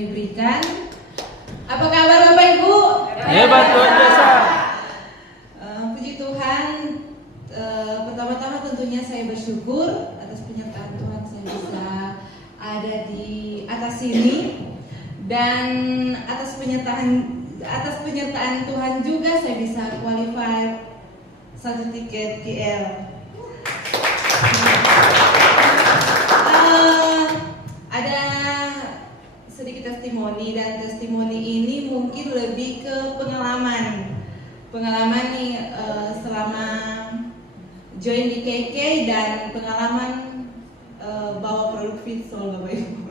diberikan. Apa kabar Bapak Ibu? Hebat luar biasa. Puji Tuhan. Pertama-tama tentunya saya bersyukur atas penyertaan Tuhan saya bisa ada di atas sini, dan atas penyertaan Tuhan juga saya bisa qualify satu tiket KL. Ada sedikit testimoni, dan testimoni ini mungkin lebih ke pengalaman nih selama join di KK, dan pengalaman bawa produk Fitsol Bapak Ibu.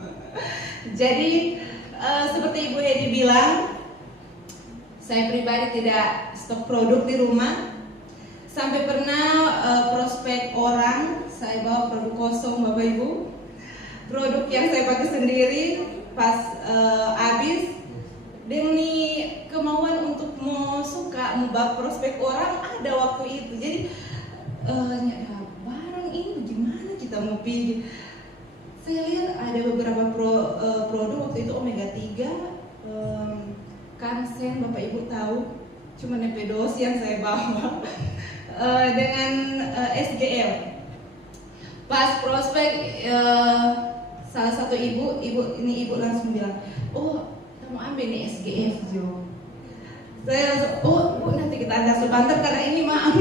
Jadi seperti Ibu Hedi bilang, saya pribadi tidak stok produk di rumah. Sampai pernah prospek orang, saya bawa produk kosong Bapak Ibu. Produk yang saya pakai sendiri pas habis, demi kemauan untuk mau bawa prospek orang ada waktu itu. Jadi barang ini gimana kita mau pilih? Saya lihat ada beberapa produk waktu itu Omega 3, Kansen Bapak Ibu tahu, cuma nepedos yang saya bawa. Dengan SGL. Pas prospek salah satu ibu langsung bilang, oh kita mau ambil nih SGF Jo. Saya langsung, oh Bu, nanti kita ada sebentar karena ini maaf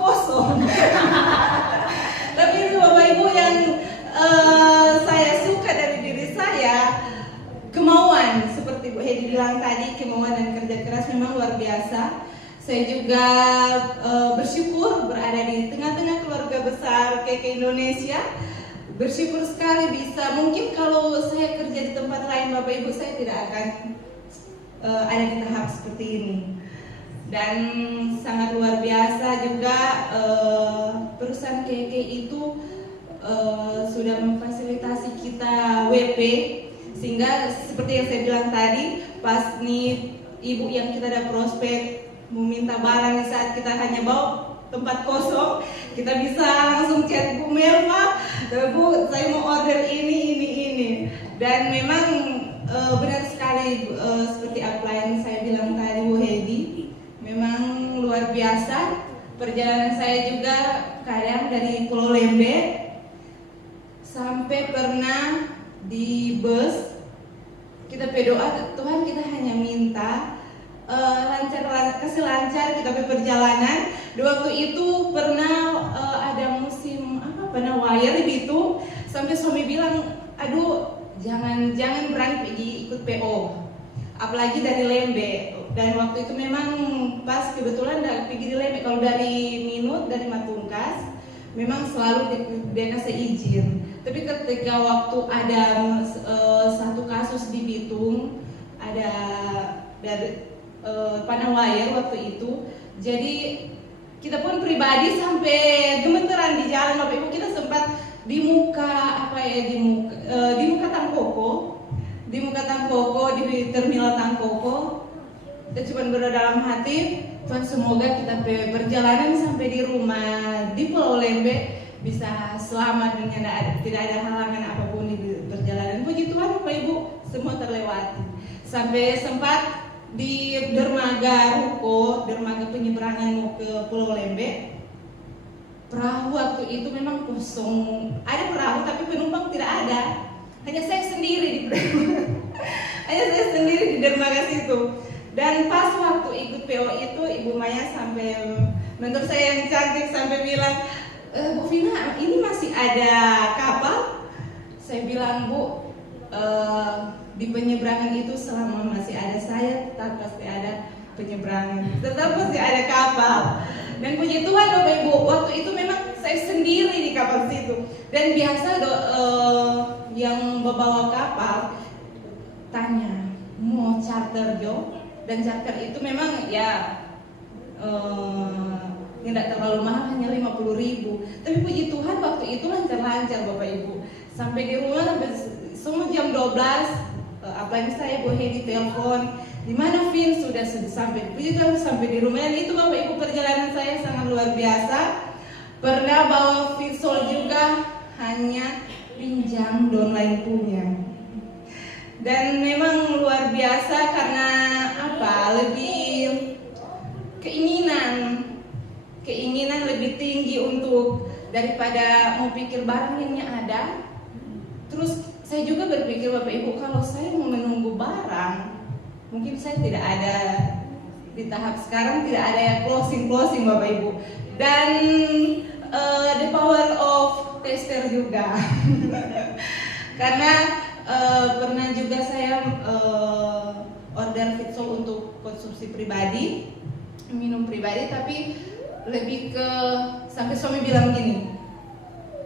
kosong. Tapi itu Bapak Ibu yang saya suka dari diri saya, kemauan seperti Bu Hedi bilang tadi, kemauan dan kerja keras memang luar biasa. Saya juga bersyukur berada di tengah-tengah keluarga besar KK Indonesia. Bersyukur sekali bisa, mungkin kalau saya kerja di tempat lain Bapak Ibu, saya tidak akan ada di tahap seperti ini. Dan sangat luar biasa juga perusahaan KK itu sudah memfasilitasi kita WP, sehingga seperti yang saya bilang tadi, pas nih ibu yang kita ada prospek meminta barang di saat kita hanya bawa tempat kosong, kita bisa langsung chat Bu Melva, Bu saya mau order ini. Dan memang benar sekali seperti apa yang saya bilang tadi Bu Hedi, memang luar biasa. Perjalanan saya juga kadang dari Pulau Lembe sampai pernah di bus, kita berdoa Tuhan, kita hanya minta kasih lancar kita perjalanan. Di waktu itu pernah ada musim wayar gitu, sampai suami bilang, aduh jangan berani pergi ikut PO, apalagi dari Lembe. Dan waktu itu memang pas kebetulan pergi di Lembe. Kalau dari Minut, dari Matungkas, memang selalu dia kasih izin. Tapi ketika waktu ada satu kasus di Bitung, ada dari Panawaya waktu itu, jadi kita pun pribadi sampai gemeteran di jalan Bapak Ibu. Kita sempat di muka Tangkoko, di terminal Tangkoko. Kita cuma berdoa dalam hati, Tuhan semoga kita perjalanan sampai di rumah di Pulau Lembe bisa selamat dan tidak ada halangan apapun di perjalanan. Puji Tuhan Bapak Ibu, semua terlewati. Sampai sempat di dermaga penyeberangan mau ke Pulau Lembe, perahu waktu itu memang kosong. Ada perahu tapi penumpang tidak ada, hanya saya sendiri di dermaga situ. Dan pas waktu ikut PO itu, Ibu Maya sampai mentor saya yang cantik sampai bilang, Bu Vina, ini masih ada kapal? Saya bilang, Bu, di penyeberangan itu selama masih ada saya, tetap pasti ada penyeberangan, tetap pasti ada kapal. Dan puji Tuhan Bapak Ibu, waktu itu memang saya sendiri di kapal situ. Dan biasa yang membawa kapal tanya, mau charter Jo? Dan charter itu memang ya tidak terlalu mahal, hanya 50.000. Tapi puji Tuhan waktu itu lancar-lancar Bapak Ibu. Sampai di rumah semua jam 12. Apalagi saya Bu Hedi telepon, di mana Vin sudah sampai. Puji Tuhan sampai di rumah. Dan itu Bapak Ibu perjalanan saya sangat luar biasa. Pernah bawa Fitsol juga, hanya pinjam downline punya. Dan memang biasa karena apa? Lebih keinginan lebih tinggi untuk daripada mau pikir barang yang ada. Terus saya juga berpikir Bapak Ibu, kalau saya mau menunggu barang, mungkin saya tidak ada di tahap sekarang, tidak ada yang closing Bapak Ibu. Dan the power of tester juga. Karena pernah juga saya order fitsol untuk konsumsi pribadi, minum pribadi, tapi lebih ke sampai suami bilang gini,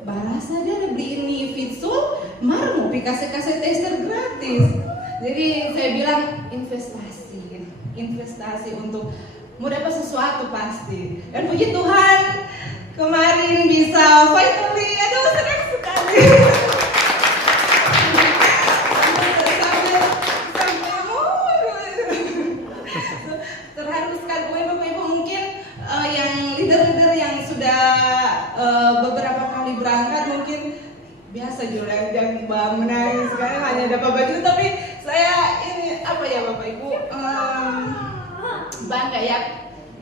balas aja beli ini fitsol, mar mau kasih tester gratis. Jadi saya bilang investasi untuk mau dapat sesuatu pasti. Dan puji Tuhan kemarin bisa finally, aduh senang sekali. Terharu sekali Bapak Ibu, mungkin yang leader-leader yang sudah beberapa kali berangkat mungkin biasa juga yang menangis sekarang hanya dapat baju, tapi saya ini apa ya Bapak Ibu, bangga ya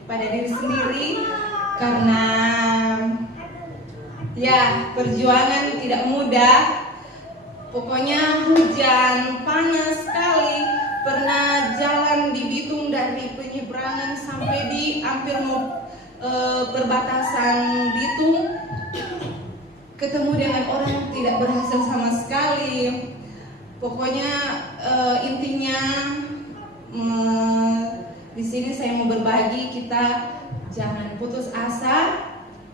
pada diri sendiri karena ya perjuangan tidak mudah. Pokoknya hujan panas sekali, pernah jalan di Bitung dari penyeberangan sampai di hampir mau perbatasan Bitung, ketemu dengan orang yang tidak berhasil sama sekali. Pokoknya intinya di sini saya mau berbagi, kita jangan putus asa,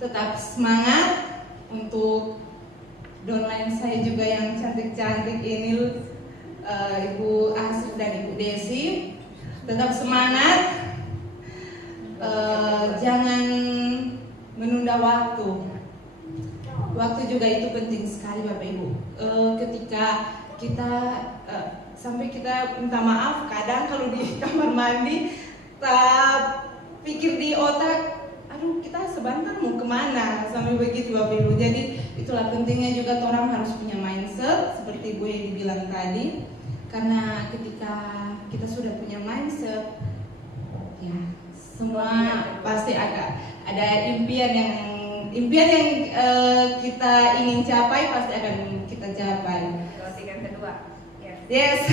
tetap semangat. Untuk downline saya juga yang cantik-cantik ini, Ibu Asif dan Ibu Desi, tetap semangat, jangan menunda waktu. Waktu juga itu penting sekali Bapak Ibu. Ketika kita sampai kita minta maaf, kadang kalau di kamar mandi tak pikir di otak, aduh kita sebentar mau kemana, sampai begitu Bapak Ibu. Jadi itulah pentingnya juga orang harus punya mindset seperti Bu Edi bilang tadi, karena ketika kita sudah punya mindset, ya semua pasti ada impian yang kita ingin capai pasti akan kita capai. Closing kedua. Yes.